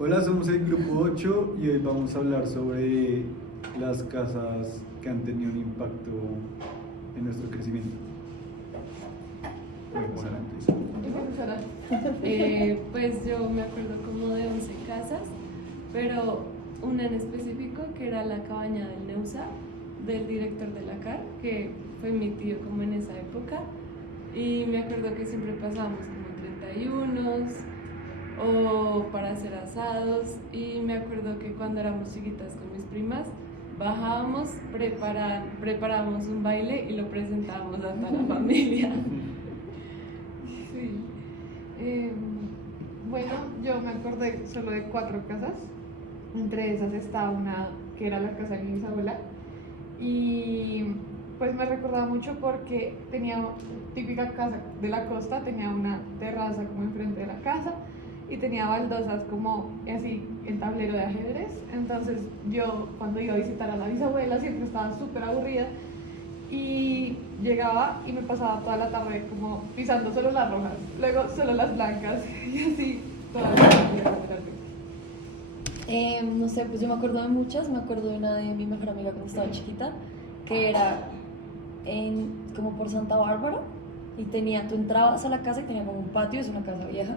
Hola, somos el grupo 8 y hoy vamos a hablar sobre las casas que han tenido un impacto en nuestro crecimiento. Bueno, Sara, empieza. Pues yo me acuerdo como de 11 casas, pero una en específico que era la cabaña del Neusa, del director de la CAR, que fue mi tío como en esa época. Y me acuerdo que siempre pasábamos como 31 o para hacer asados. Y me acuerdo que cuando éramos chiquitas con mis primas, bajábamos, preparábamos un baile y lo presentábamos a toda la familia. Sí. Eh, bueno, yo me acordé solo de 4 casas. Entre esas está una que era la casa de mi bisabuela. Y pues me recordaba mucho porque tenía típica casa de la costa, tenía una terraza como enfrente de la casa y tenía baldosas como así el tablero de ajedrez. Entonces yo cuando iba a visitar a la bisabuela siempre estaba súper aburrida y llegaba y me pasaba toda la tarde como pisando solo las rojas, luego solo las blancas y así toda la tarde. No sé, pues yo me acuerdo de muchas. Me acuerdo de una de mi mejor amiga cuando estaba chiquita, que era como por Santa Bárbara, y tú entrabas a la casa y tenía como un patio, es una casa vieja,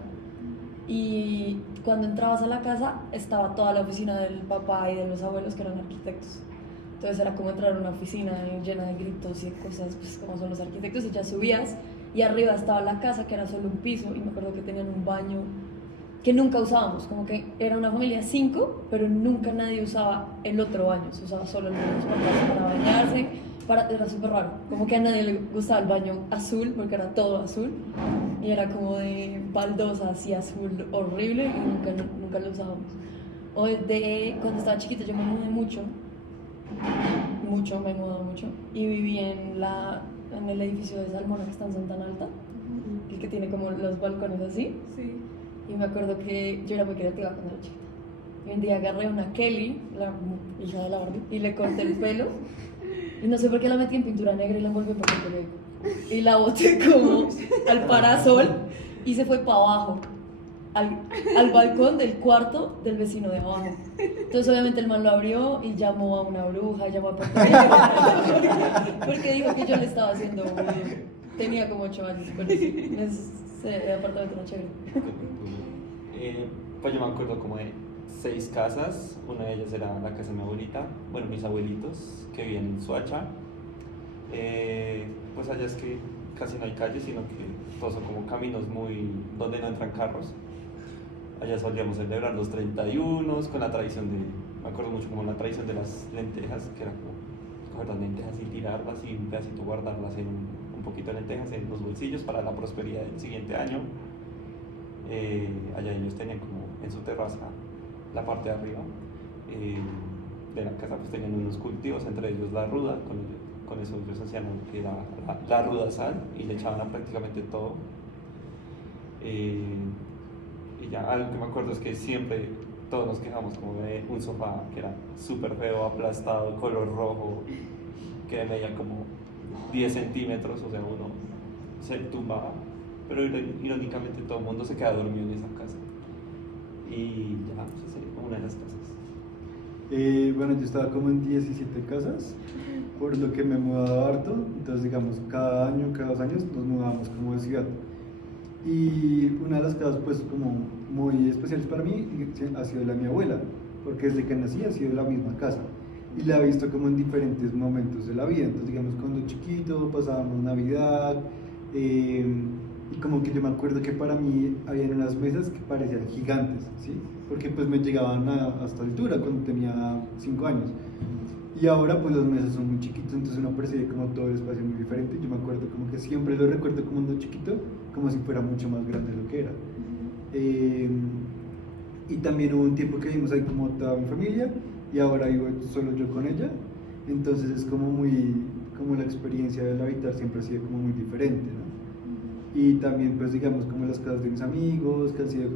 y cuando entrabas a la casa estaba toda la oficina del papá y de los abuelos que eran arquitectos. Entonces era como entrar a una oficina llena de gritos y de cosas, pues como son los arquitectos, y ya subías y arriba estaba la casa, que era solo un piso, y me acuerdo que tenían un baño que nunca usábamos, como que era una familia de 5, pero nunca nadie usaba el otro baño, se usaba solo el de los papás para bañarse, era súper raro, como que a nadie le gustaba el baño azul, porque era todo azul, y era como de baldosa así azul horrible, y nunca lo usábamos. Cuando estaba chiquita yo me mudé mucho, me he mudado mucho, y viví en el edificio de Salmona que está en Santana Alta, el que tiene como los balcones así. Sí. Y me acuerdo que yo era muy creativa cuando era chiquita. Y un día agarré una Kelly, la hija de la Barbie, y le corté el pelo. Y no sé por qué la metí en pintura negra y la envolví en papel periódico. Y la boté como al parasol y se fue para abajo, al balcón del cuarto del vecino de abajo. Entonces obviamente el man lo abrió y llamó a una bruja, llamó a Puerto Rico, porque dijo que yo le estaba haciendo bullying. Tenía como 8 años, pero sí, ese apartamento era chévere. Pues yo me acuerdo como de 6 casas. Una de ellas era la casa de mi abuelita, bueno, mis abuelitos que vivían en Suacha. Pues allá es que casi no hay calles, sino que todos son como caminos donde no entran carros. Allá solíamos celebrar los 31 con la tradición me acuerdo mucho como la tradición de las lentejas, que era como coger las lentejas y tirarlas y un pedacito guardarlas en un poquito de lentejas en los bolsillos para la prosperidad del siguiente año. Allá ellos tenían como en su terraza, la parte de arriba de la casa, pues tenían unos cultivos, entre ellos la ruda. Con eso ellos hacían lo que era la ruda sal y le echaban a prácticamente todo. Y ya algo que me acuerdo es que siempre todos nos quejamos como de un sofá que era súper feo, aplastado, color rojo, que medía como 10 centímetros, o sea, uno se tumbaba. Pero irónicamente todo el mundo se queda dormido en esa casa. Y ya, pues sería como una de las casas. Bueno, yo estaba como en 17 casas, por lo que me he mudado harto. Entonces, digamos, cada año, cada 2 años nos mudábamos como de ciudad. Y una de las casas, pues, como muy especiales para mí ha sido la de mi abuela, porque desde que nací ha sido la misma casa. Y la he visto como en diferentes momentos de la vida. Entonces, digamos, cuando chiquito pasábamos Navidad, y como que yo me acuerdo que para mí habían unas mesas que parecían gigantes, ¿sí? Porque pues me llegaban hasta altura cuando tenía 5 años. Y ahora pues las mesas son muy chiquitas, entonces uno percibe como todo el espacio muy diferente. Yo me acuerdo como que siempre lo recuerdo como uno chiquito, como si fuera mucho más grande de lo que era. Y también hubo un tiempo que vivimos ahí como toda mi familia, y ahora vivo solo yo con ella. Entonces es como la experiencia del habitar siempre ha sido como muy diferente, ¿no? Y también pues digamos como las casas de mis amigos, que ha sido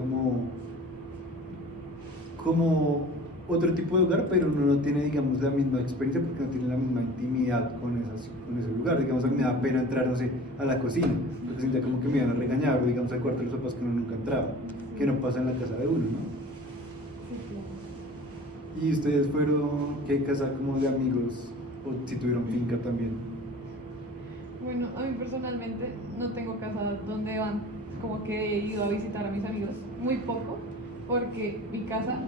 como otro tipo de hogar, pero uno no tiene, digamos, la misma experiencia porque no tiene la misma intimidad con ese lugar. Digamos, a mí me da pena entrar, no sé, a la cocina, porque sentía como que me iban a regañar, o digamos al cuarto de los papás que uno nunca entraba, que no pasa en la casa de uno, ¿no? ¿Y ustedes fueron qué casa como de amigos o si tuvieron finca también? Bueno, a mí personalmente no tengo casa donde van, como que he ido a visitar a mis amigos, muy poco, porque mi casa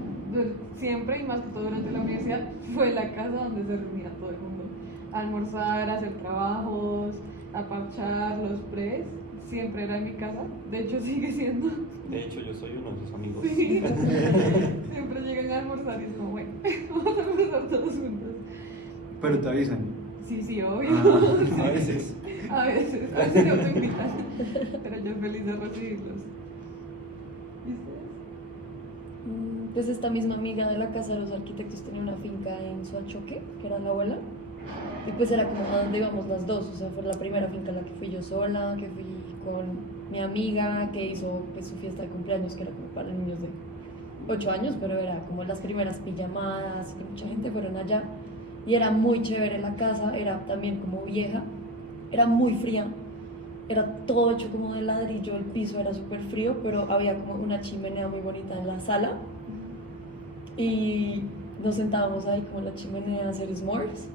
siempre y más que todo durante la universidad fue la casa donde se reunía todo el mundo. A almorzar, a hacer trabajos, a parchar, los pres, siempre era en mi casa, de hecho sigue siendo. De hecho, yo soy uno de sus amigos. Sí. Siempre llegan a almorzar y es como, bueno, vamos a almorzar todos juntos. Pero te avisan. Sí, sí, obvio. A veces. A veces no me invitan, pero yo feliz de recibirlos. ¿Y ustedes? Pues esta misma amiga de la casa de los arquitectos tenía una finca en Suachoque, que era la abuela, y pues era como a donde íbamos las dos, o sea, fue la primera finca a la que fui yo sola, que fui con mi amiga, que hizo pues su fiesta de cumpleaños, que era como para niños de 8 años, pero era como las primeras pijamadas, y mucha gente fueron allá, y era muy chévere la casa, era también como vieja, era muy fría, era todo hecho como de ladrillo, el piso era súper frío, pero había como una chimenea muy bonita en la sala y nos sentábamos ahí como en la chimenea a hacer s'mores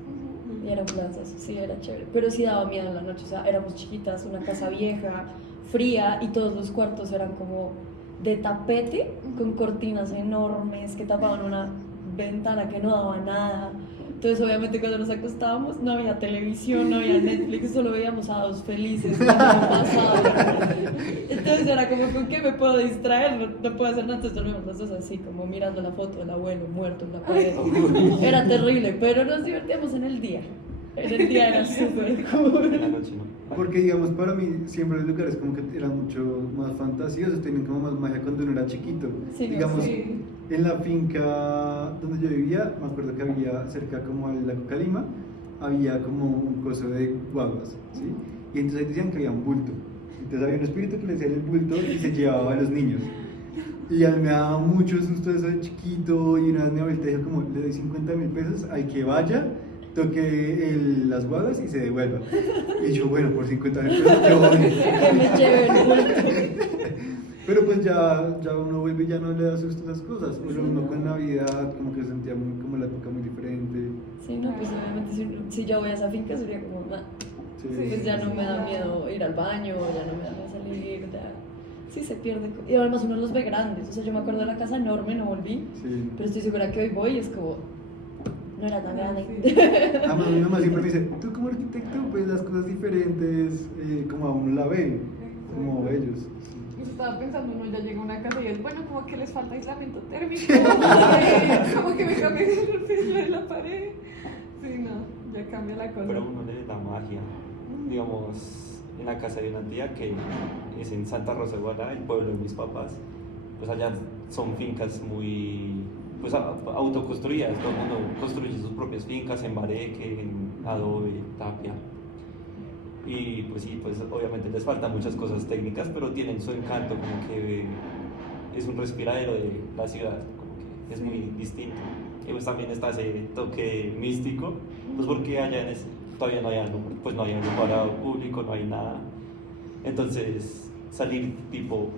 y eran plantas, sí, era chévere, pero sí daba miedo en la noche, o sea, éramos chiquitas, una casa vieja, fría y todos los cuartos eran como de tapete con cortinas enormes que tapaban una ventana que no daba nada. Entonces, obviamente, cuando nos acostábamos, no había televisión, no había Netflix, solo veíamos a Dos Felices, el año pasado. Entonces, era como, ¿con qué me puedo distraer? No puedo hacer nada. Entonces, dormimos los dos así, como mirando la foto del abuelo muerto en la pared. Era terrible, pero nos divertíamos en el día. En el día era súper cool. En la noche, ¿no? Porque digamos, para mí siempre los lugares como que eran mucho más fantasiosos, tenían como más magia cuando uno era chiquito. Sí, Digamos, sí. en la finca donde yo vivía, me acuerdo que había cerca como al lago Calima, había como un coso de guaguas, ¿sí? Y entonces ahí decían que había un bulto. Entonces había un espíritu que le decía el bulto y se llevaba a los niños. Y a mí me daba mucho susto eso de chiquito y una vez mi abuelita dijo como, le doy 50.000 pesos al que vaya, toque las guagas y se devuelva. Y yo, bueno, por 50.000 pesos yo voy. Que me lleve el bulto. Pero pues ya uno vuelve y ya no le da susto a esas cosas. O lo mismo con Navidad, como que sentía como la época muy diferente. Sí, no, pues obviamente si yo voy a esa finca sería como, nah, Sí. pues ya no me da miedo ir al baño, ya no me da miedo salir, ya. Sí, se pierde. Y además uno los ve grandes. O sea, yo me acuerdo de la casa enorme, no volví, Sí. pero estoy segura que hoy voy y es como, no era tan grande. Sí. Además, mi mamá siempre me dice, tú como arquitecto ves las cosas diferentes, como a uno la ve, como ellos. Y se estaba pensando, uno ya llega a una casa y es, bueno, como que les falta aislamiento térmico, como que me cambié el piso de la pared. Sí, no, ya cambia la cosa. Pero a uno le da magia. Digamos, en la casa de una tía que es en Santa Rosa de Guará, el pueblo de mis papás, pues allá son fincas muy pues autoconstruidas, todo el mundo construye sus propias fincas en bareque, en adobe, tapia. Y pues sí, pues obviamente les faltan muchas cosas técnicas, pero tienen su encanto, como que es un respiradero de la ciudad, como que es muy distinto. Y pues también está ese toque místico, pues porque allá todavía no hay pues no hay alumbrado público, no hay nada. Entonces salir tipo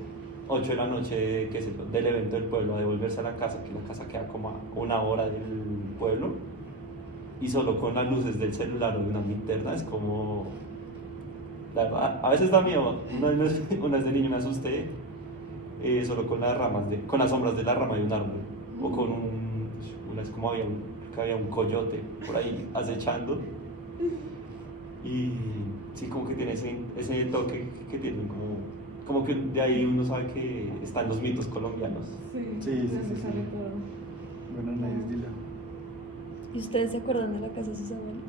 8 de la noche del evento del pueblo a devolverse a la casa, que la casa queda como a 1 hora del pueblo, y solo con las luces del celular o de una linterna es como... La verdad, a veces da miedo. Una vez de niño me asusté solo con con las sombras de la rama de un árbol, o con una vez como había un coyote por ahí acechando, y sí, como que tiene ese toque que tiene como que de ahí uno sabe que están los mitos colombianos. Sí, ya sí, se sí, sale sí. todo. Bueno, Anaís, dila. ¿Y ustedes se acuerdan de la casa de sus abuelos?